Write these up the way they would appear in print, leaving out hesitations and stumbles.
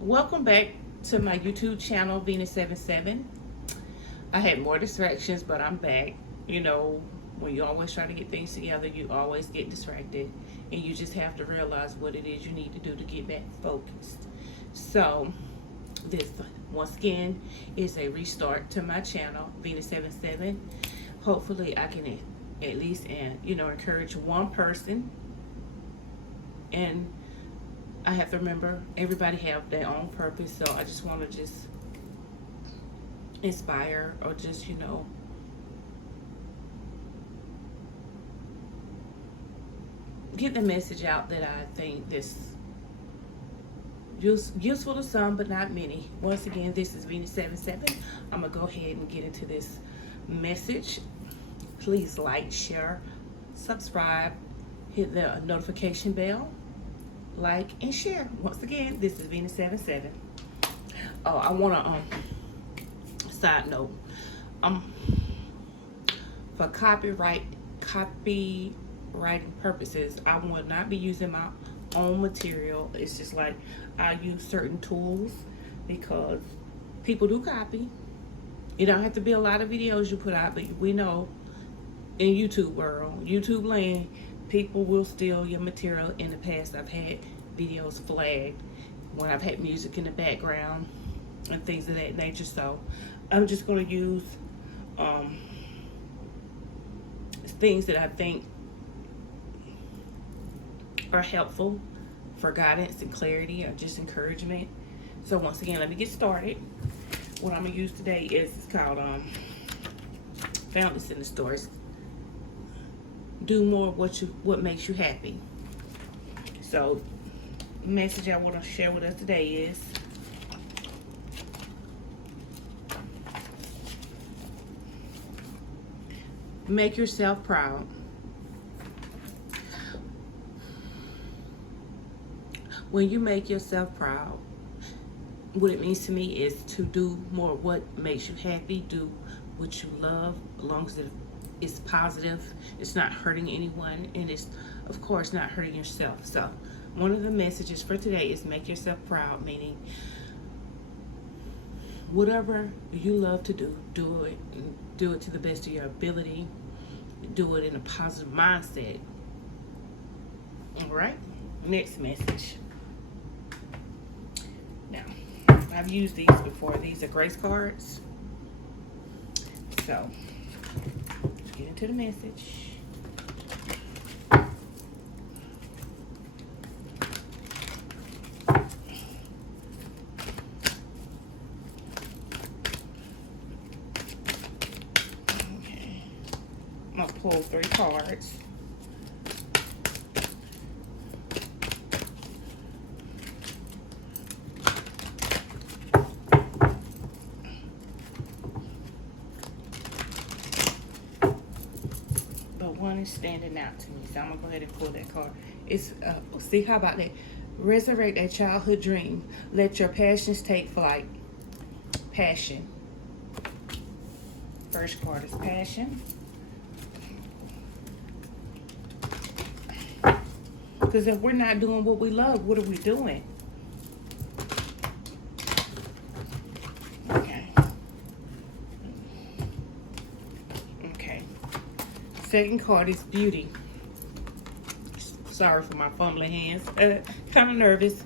Welcome back to my YouTube channel, Venus77. I had more distractions, but I'm back. You know, when you always try to get things together, you always get distracted, and you just have to realize what it is you need to do to get back focused. So, this, once again, is a restart to my channel, Venus77. Hopefully, I can at least, encourage one person. And I have to remember everybody have their own purpose, so I just want to just inspire or just get the message out that I think this useful to some but not many. Once again, this is Venus77. I'm gonna go ahead and get into this message. Please like, share, subscribe, hit the notification bell, like and share. Once again, this is Venus77. Oh, I want to side note, for copywriting purposes, I will not be using my own material. It's just like I use certain tools because people do copy. You don't have to be a lot of videos you put out, but we know in YouTube world, YouTube land, people will steal your material. In the past, I've had videos flagged when I've had music in the background and things of that nature. So I'm just going to use things that I think are helpful for guidance and clarity or just encouragement. So once again, let me get started. What I'm going to use today is, it's called, found this in the stores, do more what makes you happy. So the message I want to share with us today is make yourself proud. When you make yourself proud, what it means to me is to do more what makes you happy, do what you love, as long as it's positive, it's not hurting anyone, and it's, of course, not hurting yourself. So one of the messages for today is make yourself proud, meaning whatever you love to do, do it. Do it to the best of your ability. Do it in a positive mindset. All right, next message. Now, I've used these before. These are grace cards. So let's get into the message. Okay, I'm gonna pull 3 cards. One is standing out to me, so I'm gonna go ahead and pull that card. It's see, how about that? Resurrect a childhood dream. Let your passions take flight. Passion. First card is passion. Because if we're not doing what we love, what are we doing? Second card is beauty. Sorry for my fumbling hands. Kind of nervous.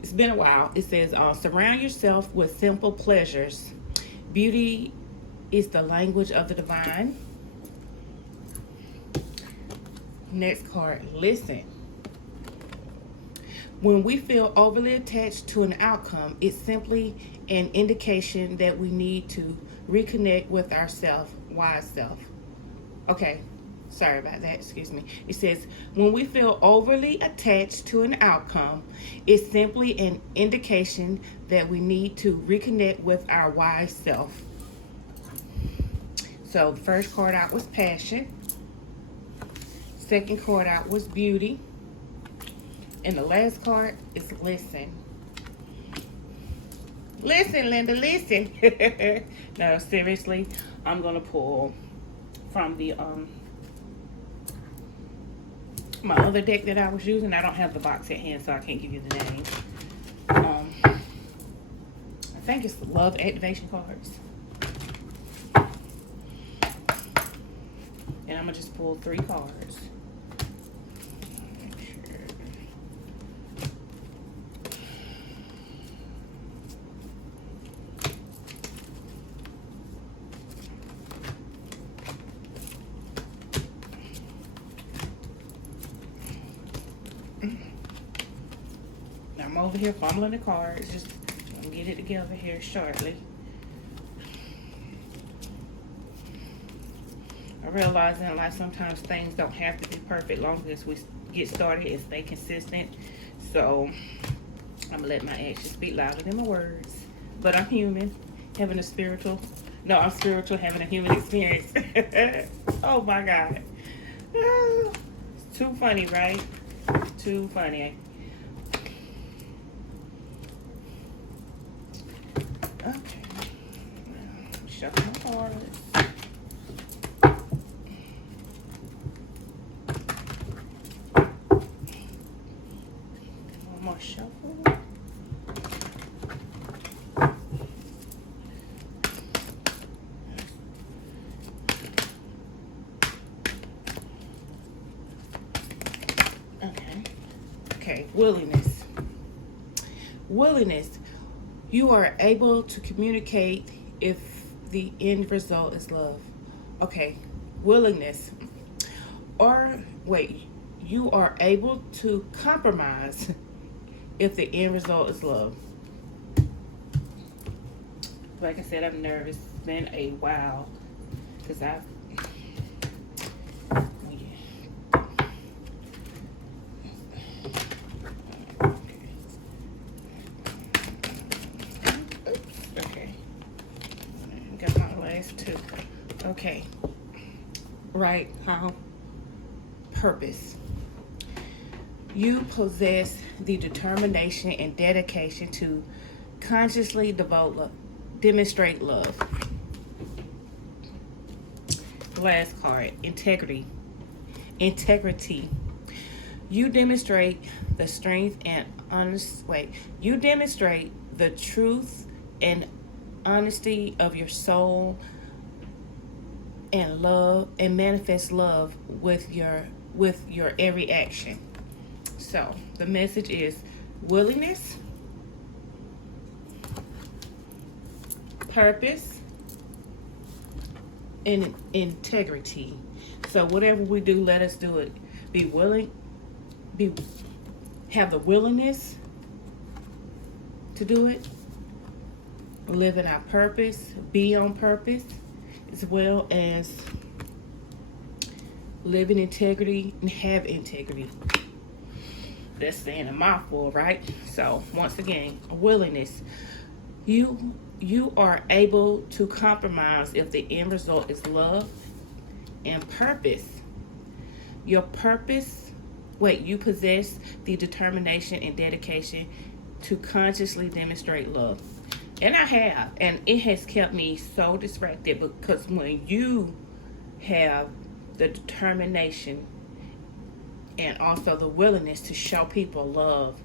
It's been a while. It says, surround yourself with simple pleasures. Beauty is the language of the divine. Next card, listen. When we feel overly attached to an outcome, it's simply an indication that we need to reconnect with our wise self. Okay. Sorry about that, excuse me. It says, when we feel overly attached to an outcome, it's simply an indication that we need to reconnect with our wise self. So the first card out was passion. Second card out was beauty. And the last card is listen. Listen, Linda, listen. No, seriously, I'm going to pull from the my other deck that I was using. I don't have the box at hand, so I can't give you the name. think it's love activation cards. And I'm gonna just pull 3 cards. I'm over here fumbling the cards. Just gonna get it together here shortly. I realize in life sometimes things don't have to be perfect. Long as we get started and stay consistent. So I'm gonna let my actions speak louder than my words. But I'm human, having a spiritual. No, I'm spiritual, having a human experience. Oh my God. It's too funny, right? Too funny. Okay. Shuffle my cards. One more shuffle. Okay, willingness. Willingness. You are able to communicate if the end result is love. Okay, willingness. Or, wait, you are able to compromise if the end result is love. Like I said, I'm nervous. It's been a while because I've okay, right, how? Purpose. You possess the determination and dedication to consciously demonstrate love. Last card, integrity. Integrity. You demonstrate the strength and you demonstrate the truth and honesty of your soul and love and manifest love with your every action. So the message is willingness, purpose, and integrity. So whatever we do, let us do it. Be willing, have the willingness to do it, live in our purpose, be on purpose, as well as live in integrity and have integrity. That's saying a mouthful, right? So once again, willingness. You are able to compromise if the end result is love. And purpose. Your purpose, you possess the determination and dedication to consciously demonstrate love. And I have, and it has kept me so distracted because when you have the determination and also the willingness to show people love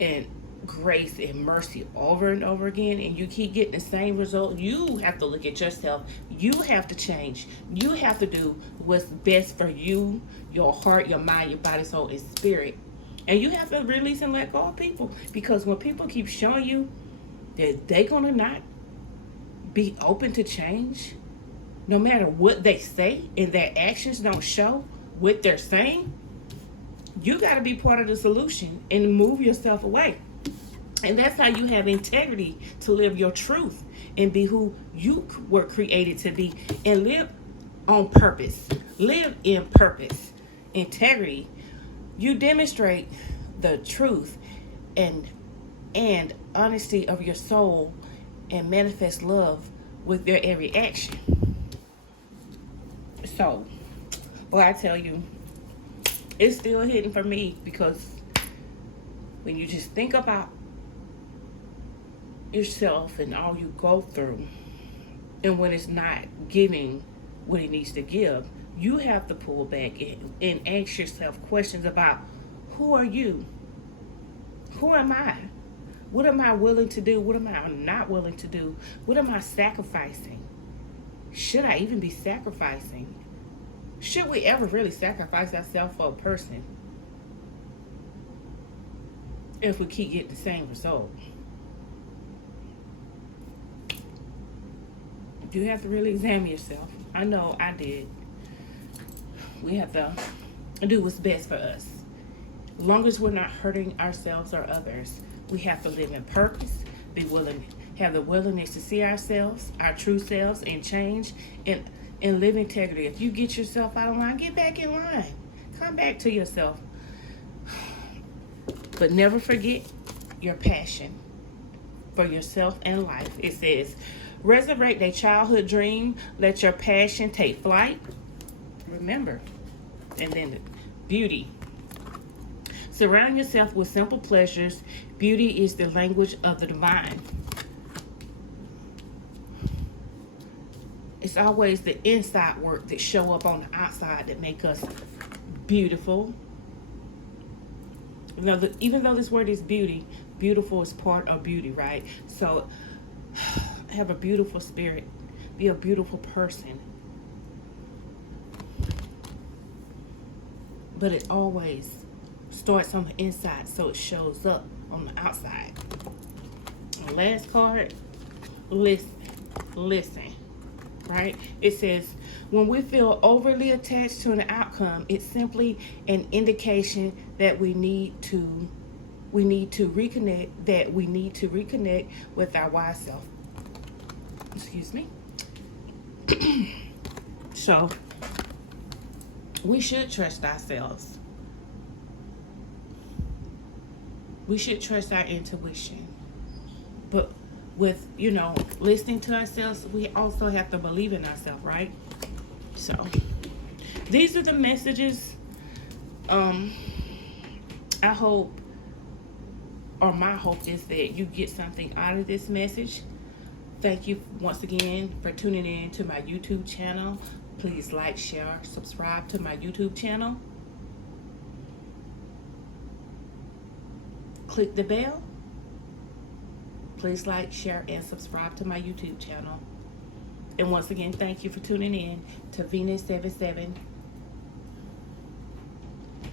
and grace and mercy over and over again, and you keep getting the same result, you have to look at yourself. You have to change. You have to do what's best for you, your heart, your mind, your body, soul, and spirit. And you have to release and let go of people, because when people keep showing you that they're gonna not be open to change, no matter what they say, and their actions don't show what they're saying, you got to be part of the solution and move yourself away. And that's how you have integrity to live your truth and be who you were created to be, and live on purpose. Live in purpose. Integrity. You demonstrate the truth and honesty of your soul and manifest love with your every action. So, boy, I tell you, it's still hidden for me, because when you just think about yourself and all you go through, and when it's not giving what it needs to give, you have to pull back and ask yourself questions about, who are you? Who am I? What am I willing to do? What am I not willing to do? What am I sacrificing? Should I even be sacrificing? Should we ever really sacrifice ourselves for a person if we keep getting the same result? You have to really examine yourself. I know I did. We have to do what's best for us. As long as we're not hurting ourselves or others, we have to live in purpose, be willing, have the willingness to see ourselves, our true selves, and change, and live integrity. If you get yourself out of line, get back in line. Come back to yourself. But never forget your passion for yourself and life. It says, resurrect a childhood dream. Let your passion take flight. Remember. And then beauty. Surround yourself with simple pleasures. Beauty is the language of the divine. It's always the inside work that show up on the outside that make us beautiful. Even though this word is beauty, beautiful is part of beauty, right? So have a beautiful spirit. Be a beautiful person. But it always starts on the inside, so it shows up on the outside. The last card, listen, right? It says, when we feel overly attached to an outcome, it's simply an indication that we need to reconnect with our wise self. Excuse me. So we should trust ourselves. We should trust our intuition. But with, listening to ourselves, we also have to believe in ourselves, right? So these are the messages. I hope, or my hope is that you get something out of this message. Thank you once again for tuning in to my YouTube channel. Please like, share, subscribe to my YouTube channel. Click the bell. Please like, share, and subscribe to my YouTube channel. And once again, thank you for tuning in to Venus 77